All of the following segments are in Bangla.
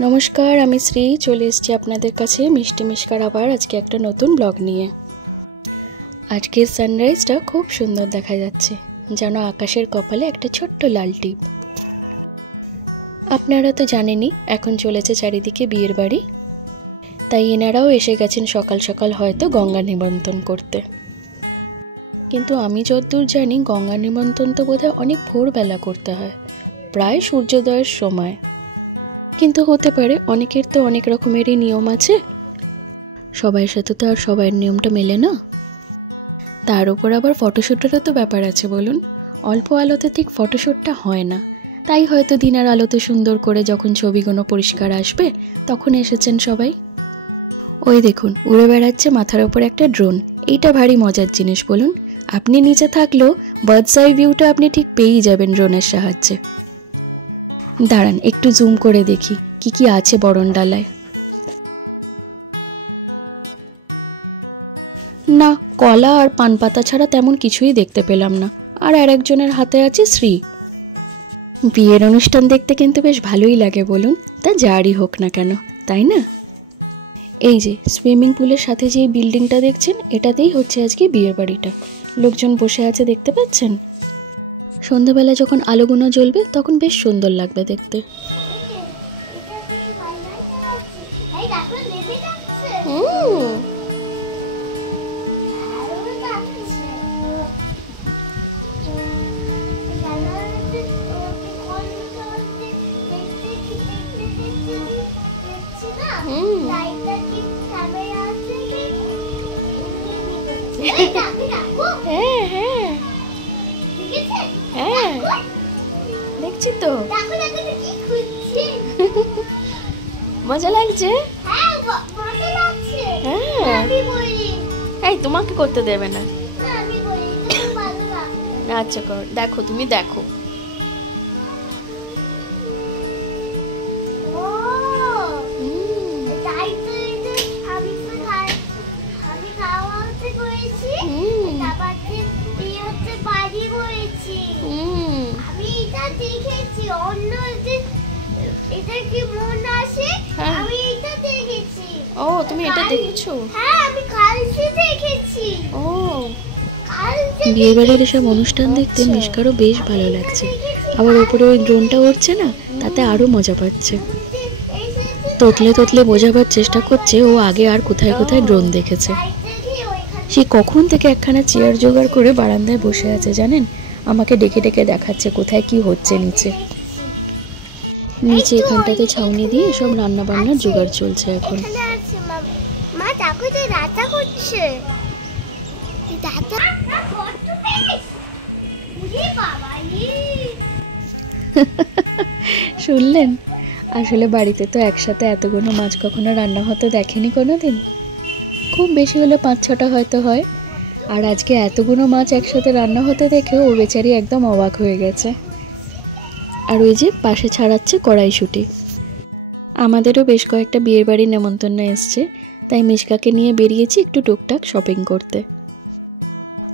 नमस्कार आमी श्री चले एसेछि आपनादेर काछे मिष्टि मिष्कार आबार आजके एकटा नतून ब्लग निये। आजकेर सानराइजटा खूब सुंदर देखा जाच्छे, जेन आकाशेर कपाले एकटा छोट्ट लाल टीप। आपनारा तो जानेनই এখন চলেছে চারিদিকে বিয়ের বাড়ি, তাই এনারাও এসে গেছেন সকাল সকাল হয়তো গঙ্গা নিমন্ত্রণ করতে। কিন্তু আমি যতদূর জানি গঙ্গা নিমন্ত্রণ তো বোধহয় অনেক ভোরবেলা করতে হয়, প্রায় সূর্যোদয়ের সময়। কিন্তু হতে পারে অনেকের তো অনেক রকমেরই নিয়ম আছে, সবার সাথে তো আর সবার নিয়মটা মেলে না। তার উপর আবার ফটোশুটেরও তো ব্যাপার আছে বলুন, অল্প আলোতে ঠিক ফটোশুটটা হয় না। তাই হয়তো দিনের আলোতে সুন্দর করে যখন ছবিগুলো পরিষ্কার আসবে তখন এসেছেন সবাই। ওই দেখুন উড়ে বেড়াচ্ছে মাথার উপর একটা ড্রোন, এইটা ভারী মজার জিনিস বলুন। আপনি নিচে থাকলেও বার্ডস আই ভিউটা আপনি ঠিক পেয়েই যাবেন ড্রোনের সাহায্যে। দাঁড়ান একটু জুম করে দেখি কি কি আছে বরণডালায়। না, কলা আর পান পাতা ছাড়া তেমন কিছুই দেখতে পেলাম না। আর আরেকজনের হাতে আছে শ্রী। বিয়ের অনুষ্ঠান দেখতে কিন্তু বেশ ভালোই লাগে বলুন, তা যারই হোক না কেন, তাই না? এই যে সুইমিং পুলের সাথে যে বিল্ডিংটা দেখছেন, এটাতেই হচ্ছে আজকে বিয়ের বাড়িটা। লোকজন বসে আছে দেখতে পাচ্ছেন। সন্ধ্যাবেলা যখন আলোগুলো জ্বলবে তখন বেশ সুন্দর লাগবে দেখতে। দেখছি তো, মজা লাগছে। এই তোমাকে করতে দেবে না। আচ্ছা কর, দেখো তুমি দেখো। ও তুমি এটা দেখছো? হ্যাঁ আমি কালকে দেখেছি। ও বিয়ে বাড়ির এসব অনুষ্ঠান দেখতে মিশকারও বেশ ভালো লাগছে। আবার উপরে ওই ড্রোনটা উড়ছে না, তাতে আরো মজা পাচ্ছে। তোতলে তোতলে বোঝাবার চেষ্টা করছে ও আগে আর কোথায় কোথায় ড্রোন দেখেছে। সে কখন থেকে একখানা চেয়ার জোগাড় করে বারান্দায় বসে আছে জানেন, আমাকে ডেকে ডেকে দেখাচ্ছে কোথায় কি হচ্ছে নিচে। নিচে এখানটাতে ছাউনি দিয়ে সব রান্না বান্নার জোগাড় চলছে এখন। মা দেখো তো রান্না করছে। শুনলেন? আসলে বাড়িতে তো একসাথে এতগুলো মাছ কখনো রান্না হতে দেখেনি কোনোদিন। খুব বেশি হলে 5-6টা হয়তো হয়। আর আজকে এতগুলো মাছ একসাথে রান্না হতে দেখে ও বেচারি একদম অবাক হয়ে গেছে। আর ওই যে পাশে ছাড়াচ্ছে কড়াইশুঁটি। আমাদেরও বেশ কয়েকটা বিয়ের বাড়ির নেমন্তন্ন এসছে, তাই মিশকাকে নিয়ে বেরিয়েছি একটু টুকটাক শপিং করতে।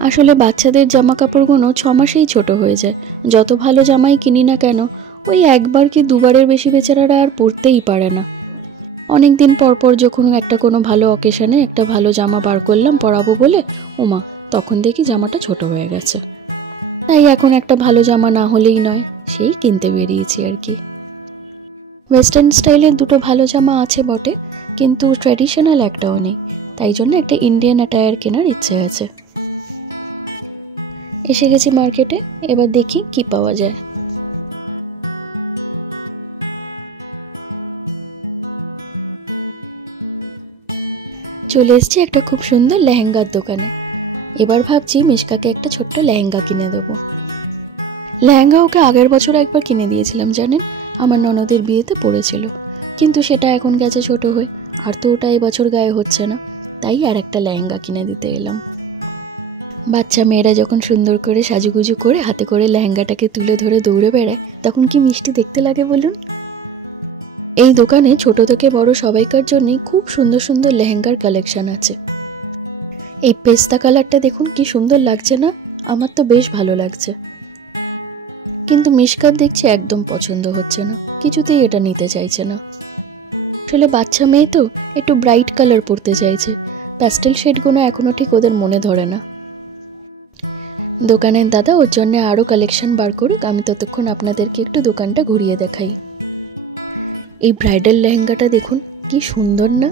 আসলে বাচ্চাদের জামা কাপড়গুলো 6 মাসেই ছোট হয়ে যায়। যত ভালো জামাই কিনি না কেন, ওই একবার কি দুবারের বেশি বেচারারা আর পরতেই পারে না। অনেক দিন পর পর যখন একটা কোনো ভালো অকেশনে একটা ভালো জামা বার করলাম পরাবো বলে, ওমা তখন দেখি জামাটা ছোট হয়ে গেছে। তাই এখন একটা ভালো জামা না হলেই নয়, সেই কিনতে বেরিয়েছি আর কি। ওয়েস্টার্ন স্টাইলের দুটো ভালো জামা আছে বটে, কিন্তু ট্র্যাডিশনাল একটাও নেই। তাই জন্য একটা ইন্ডিয়ান অ্যাটায়ার কেনার ইচ্ছে আছে। এসে গেছি মার্কেটে, এবার দেখি কি পাওয়া যায়। চলে এসেছি একটা খুব সুন্দর লেহেঙ্গার দোকানে। এবার ভাবছি মিশকাকে একটা ছোট্ট লেহেঙ্গা কিনে দেবো। লেহেঙ্গা ওকে আগের বছর একবার কিনে দিয়েছিলাম জানেন, আমার ননদের বিয়েতে পড়েছিল। কিন্তু সেটা এখন গেছে ছোট হয়ে, আর তো ওটা এবছর গায়ে হচ্ছে না। তাই আর একটা লেহেঙ্গা কিনে দিতে এলাম। বাচ্চা মেয়েরা যখন সুন্দর করে সাজুগুজু করে হাতে করে লেহেঙ্গাটাকে তুলে ধরে দৌড়ে বেড়ায়, তখন কি মিষ্টি দেখতে লাগে বলুন। এই দোকানে ছোট থেকে বড় সবাইকার জন্যই খুব সুন্দর সুন্দর লেহেঙ্গার কালেকশন আছে। এই পেস্তা কালারটা দেখুন কি সুন্দর লাগছে না, আমার তো বেশ ভালো লাগছে। কিন্তু মিশকার দেখছি একদম পছন্দ হচ্ছে না, কিছুতেই এটা নিতে চাইছে না। আসলে বাচ্চা মেয়ে তো একটু ব্রাইট কালার পরতে চাইছে, প্যাস্টেল শেডগুলো এখনও ঠিক ওদের মনে ধরে না। দোকানের দাদা ওর জন্য আরও কালেকশন বার করুক, আমি ততক্ষণ আপনাদেরকে একটু দোকানটা ঘুরিয়ে দেখাই। এই ব্রাইডাল লেহেঙ্গাটা দেখুন কি সুন্দর না,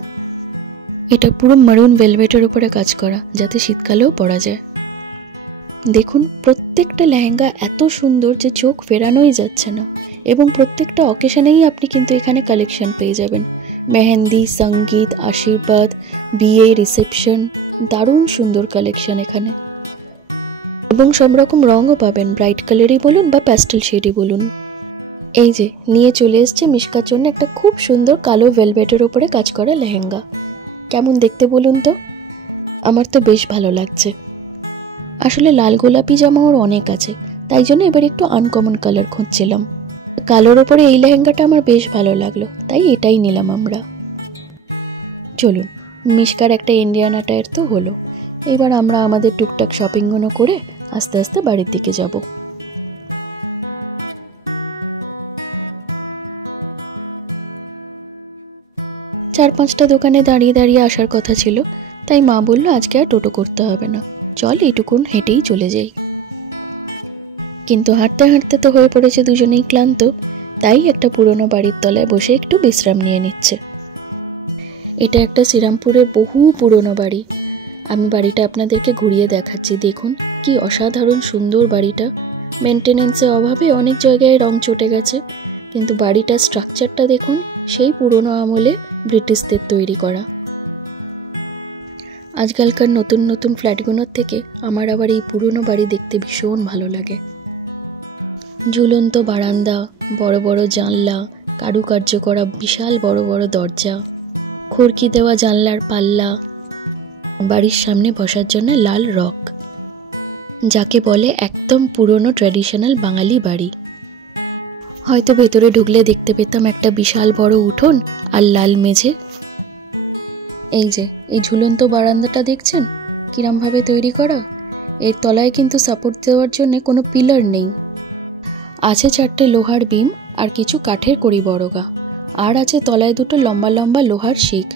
এটা পুরো মারুন ভেলভেটের উপরে কাজ করা, যাতে শীতকালেও পরা যায়। দেখুন প্রত্যেকটা লেহেঙ্গা এত সুন্দর যে চোখ ফেরানোই যাচ্ছে না, এবং প্রত্যেকটা অকেশনেই আপনি কিন্তু এখানে কালেকশন পেয়ে যাবেন। মেহেন্দি, সঙ্গীত, আশীর্বাদ, বিয়ে, রিসেপশন, দারুণ সুন্দর কালেকশন এখানে। এবং সব রকম রঙও পাবেন, ব্রাইট কালারই বলুন বা প্যাস্টেল শেডই বলুন। এই যে নিয়ে চলে এসছে মিশকার জন্য একটা খুব সুন্দর কালো ভেলভেটের উপরে কাজ করা লেহেঙ্গা। কেমন দেখতে বলুন তো? আমার তো বেশ ভালো লাগছে। আসলে লাল গোলাপি জামা ওর অনেক আছে, তাই জন্য এবার একটু আনকমন কালার খুঁজছিলাম। কালোর ওপরে এই লেহেঙ্গাটা আমার বেশ ভালো লাগলো, তাই এটাই নিলাম আমরা। চলুন, মিশকার একটা ইন্ডিয়ান অ্যাটায়ার তো হলো, এবার আমরা আমাদের টুকটাক শপিংগুলো করে আস্তে আস্তে বাড়ির দিকে যাব। চার পাঁচটা দোকানে দাঁড়িয়ে দাঁড়িয়ে আসার কথা ছিল, তাই মা বলল আজকে আর টোটো করতে হবে না, চল এইটুকুন হেঁটেই চলে যাই। কিন্তু হাঁটতে হাঁটতে তো হয়ে পড়েছে দুজনেই ক্লান্ত, তাই একটা পুরনো বাড়ির তলায় বসে একটু বিশ্রাম নিয়ে নিচ্ছে। এটা একটা শ্রীরামপুরের বহু পুরনো বাড়ি। আমি বাড়িটা আপনাদেরকে ঘুরিয়ে দেখাচ্ছি। দেখুন কি অসাধারণ সুন্দর বাড়িটা। মেনটেনেন্সের অভাবে অনেক জায়গায় রং চটে গেছে, কিন্তু বাড়িটার স্ট্রাকচারটা দেখুন সেই পুরনো আমলে ব্রিটিশদের তৈরি করা। আজকালকার নতুন নতুন ফ্ল্যাটগুলোর থেকে আমার আবার এই পুরনো বাড়ি দেখতে ভীষণ ভালো লাগে। ঝুলন্ত বারান্দা, বড় বড় জানলা, কারুকার্য করা বিশাল বড় বড় দরজা, খড়কি দেওয়া জানলার পাল্লা, বাড়ির সামনে বসার জন্য লাল রক, যাকে বলে একদম পুরনো ট্র্যাডিশনাল বাঙালি বাড়ি। হয়তো ভেতরে ঢুকলে দেখতে পেতাম একটা বিশাল বড় উঠোন আর লাল মেঝে। এই যে এই ঝুলন্ত বারান্দাটা দেখছেন কিরমভাবে তৈরি করা। এর তলায় কিন্তু সাপোর্ট দেওয়ার জন্য কোনো পিলার নেই, আছে চারটে লোহার বিম আর কিছু কাঠের কড়ি বড়গা, আর আছে তলায় দুটো লম্বা লম্বা লোহার শিক।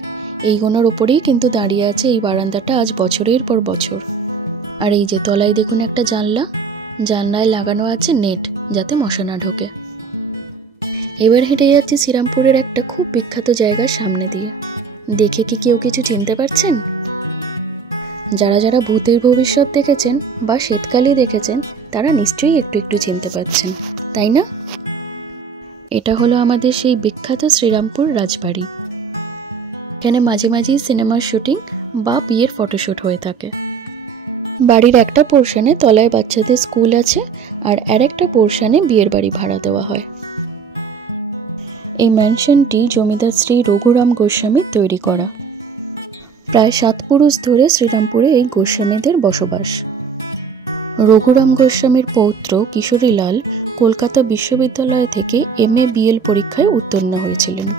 এইগুলোর ওপরেই কিন্তু দাঁড়িয়ে আছে এই বারান্দাটা আজ বছরের পর বছর। আর এই যে তলায় দেখুন একটা জানলা, জানলায় লাগানো আছে নেট, যাতে মশা না ঢোকে। এবার হেঁটে যাচ্ছি শ্রীরামপুরের একটা খুব বিখ্যাত জায়গার সামনে দিয়ে। দেখে কি কেউ কিছু চিনতে পারছেন? যারা যারা ভূতের ভবিষ্যৎ দেখেছেন বা শ্বেতকালী দেখেছেন তারা নিশ্চয়ই একটু একটু চিনতে পারছেন, তাই না? এটা হলো আমাদের সেই বিখ্যাত শ্রীরামপুর রাজবাড়ি। এখানে মাঝে মাঝেই সিনেমার শুটিং বা বিয়ের ফটোশ্যুট হয়ে থাকে। বাড়ির একটা পোর্শনে তলায় বাচ্চাদের স্কুল আছে, আর আরেকটা পোর্শনে বিয়ের বাড়ি ভাড়া দেওয়া হয়। এই ম্যানশনটি জমিদার শ্রী রঘুরাম গোস্বামীর তৈরি করা। প্রায় 7 পুরুষ ধরে শ্রীরামপুরে এই গোস্বামীদের বসবাস। রঘুরাম গোস্বামীর পৌত্র কিশোরীলাল কলকাতা বিশ্ববিদ্যালয় থেকে MA BL পরীক্ষায় উত্তীর্ণ হয়েছিলেন,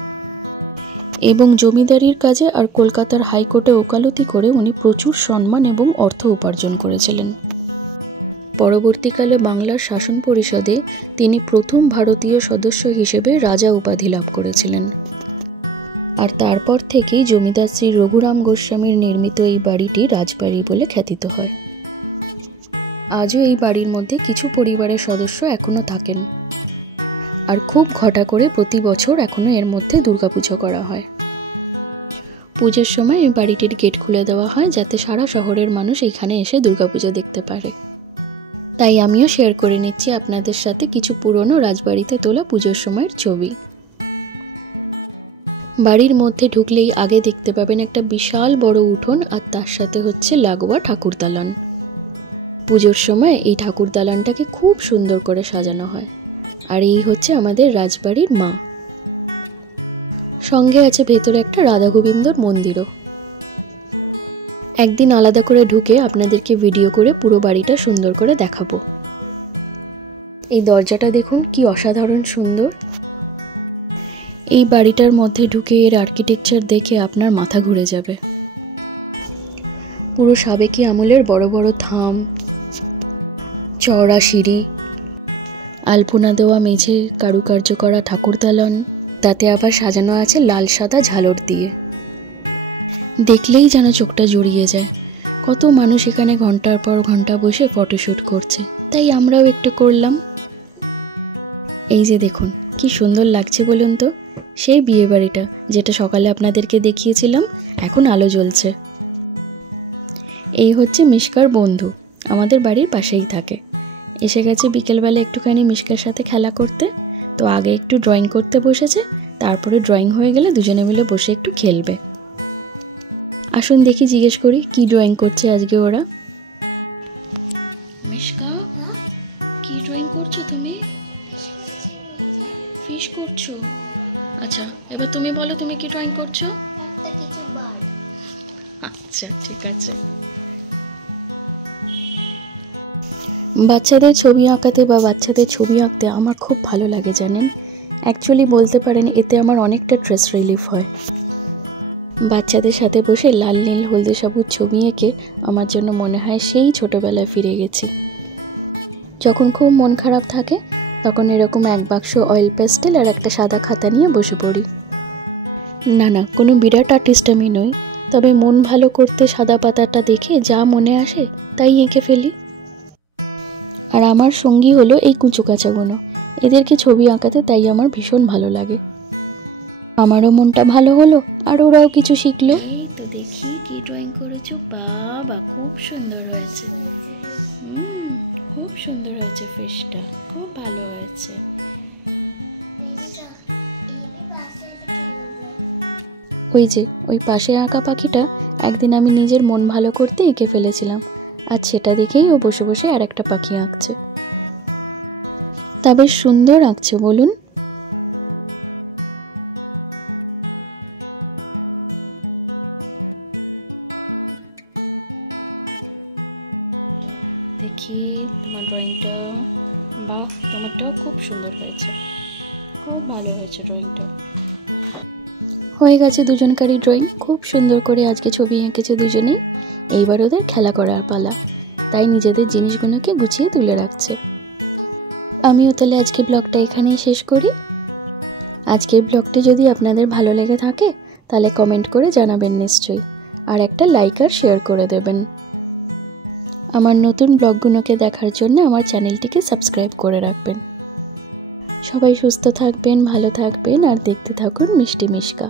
এবং জমিদারির কাজে আর কলকাতার হাইকোর্টে ওকালতি করে উনি প্রচুর সম্মান এবং অর্থ উপার্জন করেছিলেন। পরবর্তীকালে বাংলার শাসন পরিষদে তিনি প্রথম ভারতীয় সদস্য হিসেবে রাজা উপাধি লাভ করেছিলেন। আর তারপর থেকেই জমিদার শ্রী রঘুরাম গোস্বামীর নির্মিত এই বাড়িটি রাজবাড়ি বলে খ্যাতিত হয়। আজও এই বাড়ির মধ্যে কিছু পরিবারের সদস্য এখনও থাকেন, আর খুব ঘটা করে প্রতি বছর এখনও এর মধ্যে দুর্গাপুজো করা হয়। পুজোর সময় এই বাড়িটির গেট খুলে দেওয়া হয়, যাতে সারা শহরের মানুষ এখানে এসে দুর্গাপুজো দেখতে পারে। তাই আমিও শেয়ার করে নিচ্ছি আপনাদের সাথে কিছু পুরনো রাজবাড়িতে তোলা পুজোর সময়ের ছবি। বাড়ির মধ্যে ঢুকলেই আগে দেখতে পাবেন একটা বিশাল বড় উঠোন, আর তার সাথে হচ্ছে লাগোয়া ঠাকুর দালান। পুজোর সময় এই ঠাকুর দালানটাকে খুব সুন্দর করে সাজানো হয়। আর এই হচ্ছে আমাদের রাজবাড়ির মা। সঙ্গে আছে ভেতরে একটা রাধা গোবিন্দর মন্দিরও। একদিন আলাদা করে ঢুকে আপনাদেরকে ভিডিও করে পুরো বাড়িটা সুন্দর করে দেখাবো। এই দরজাটা দেখুন কি অসাধারণ সুন্দর। এই বাড়িটার মধ্যে ঢুকে এর আর্কিটেকচার দেখে আপনার মাথা ঘুরে যাবে। পুরো সাবেকি আমলের বড় বড় থাম, চওড়া সিঁড়ি, আলপনা দেওয়া মেঝে, কারুকার্য করা ঠাকুর দালান, তাতে আবার সাজানো আছে লাল সাদা ঝালর দিয়ে। দেখলেই যেন চোখটা জুড়িয়ে যায়। কত মানুষ এখানে ঘন্টার পর ঘন্টা বসে ফটোশ্যুট করছে, তাই আমরাও একটু করলাম। এই যে দেখুন কি সুন্দর লাগছে বলুন তো, সেই বিয়ে বাড়িটা যেটা সকালে আপনাদেরকে দেখিয়েছিলাম, এখন আলো জ্বলছে। এই হচ্ছে মিশকার বন্ধু, আমাদের বাড়ির পাশেই থাকে। এসে গেছে বিকেলবেলা একটুখানি মিশকার সাথে খেলা করতে। তো আগে একটু ড্রয়িং করতে বসেছে, তারপরে ড্রয়িং হয়ে গেলে দুজনে মিলে বসে একটু খেলবে। আসুন দেখি, জিজ্ঞেস করি কি ড্রয়িং করছে আজকে ওরা। মিশকা, কি ড্রয়িং করছো তুমি? ফিশ করছো? আচ্ছা, এবার তুমি বলো তুমি কি ড্রয়িং করছো? আচ্ছা ঠিক আছে। বাচ্চাদের ছবি আঁকাতে বা বাচ্চাদের ছবি আঁকতে আমার খুব ভালো লাগে জানেন। অ্যাকচুয়ালি বলতে পারেন এতে আমার অনেকটা স্ট্রেস রিলিফ হয়। বাচ্চাদের সাথে বসে লাল নীল হলদে সবুজ ছবি এঁকে আমার জন্য মনে হয় সেই ছোটোবেলায় ফিরে গেছি। যখন খুব মন খারাপ থাকে তখন এরকম এক বাক্স অয়েল পেস্টেল আর একটা সাদা খাতা নিয়ে বসে পড়ি। না, কোনো বিরাট আর্টিস্ট আমি নই, তবে মন ভালো করতে সাদা পাতাটা দেখে যা মনে আসে তাই এঁকে ফেলি। আর আমার সঙ্গী হলো এই কুচু কাচাগুলো, এদেরকে ছবি আঁকাতে তাই আমার ভীষণ ভালো লাগে। আমারও মনটা ভালো হলো আর ওরাও কিছু শিখলো। এই তো দেখি কি ড্রয়িং করেছো, বাবা খুব সুন্দর হয়েছে। খুব সুন্দর হয়েছে, ফিশটা খুব ভালো হয়েছে। ওই যে ওই পাশে আঁকা পাখিটা একদিন আমি নিজের মন ভালো করতে এঁকে ফেলেছিলাম, আর সেটা দেখেই ও বসে বসে আর একটা পাখি আঁকছে। তা বেশ সুন্দর আঁকছে বলুন। দেখি তোমার ড্রয়িংটা, বাহ তোমারটাও খুব সুন্দর হয়েছে, খুব ভালো হয়েছে ড্রয়িংটা। হয়ে গেছে দুজনকারই ড্রয়িং, খুব সুন্দর করে আজকে ছবি এঁকেছে দুজনেই। এইবার ওদের খেলা করার পালা, তাই নিজেদের জিনিসগুলোকে গুছিয়ে তুলে রাখছে। আমিও তাহলে আজকে ব্লগটা এখানেই শেষ করি। আজকের ব্লগটি যদি আপনাদের ভালো লেগে থাকে তাহলে কমেন্ট করে জানাবেন নিশ্চয়ই, আর একটা লাইক আর শেয়ার করে দেবেন। আমার নতুন ব্লগগুলোকে দেখার জন্য আমার চ্যানেলটিকে সাবস্ক্রাইব করে রাখবেন। সবাই সুস্থ থাকবেন, ভালো থাকবেন আর দেখতে থাকুন মিষ্টি মিশকা।